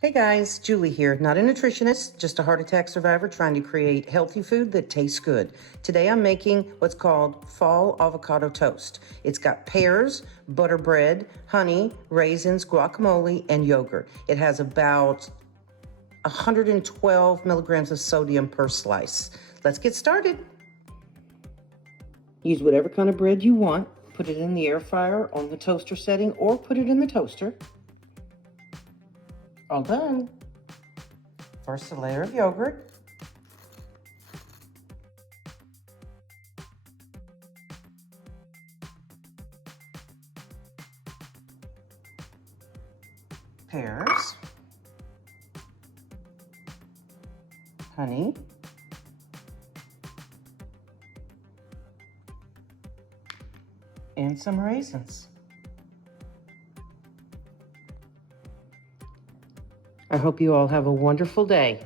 Hey guys, Julie here. Not a nutritionist, just a heart attack survivor trying to create healthy food that tastes good. Today I'm making what's called fall avocado toast. It's got pears, butter bread, honey, raisins, guacamole, and yogurt. It has about 112 milligrams of sodium per slice. Let's get started. Use whatever kind of bread you want. Put it in the air fryer on the toaster setting or put it in the toaster. All done. First, a layer of yogurt. Pears. Honey. And some raisins. I hope you all have a wonderful day.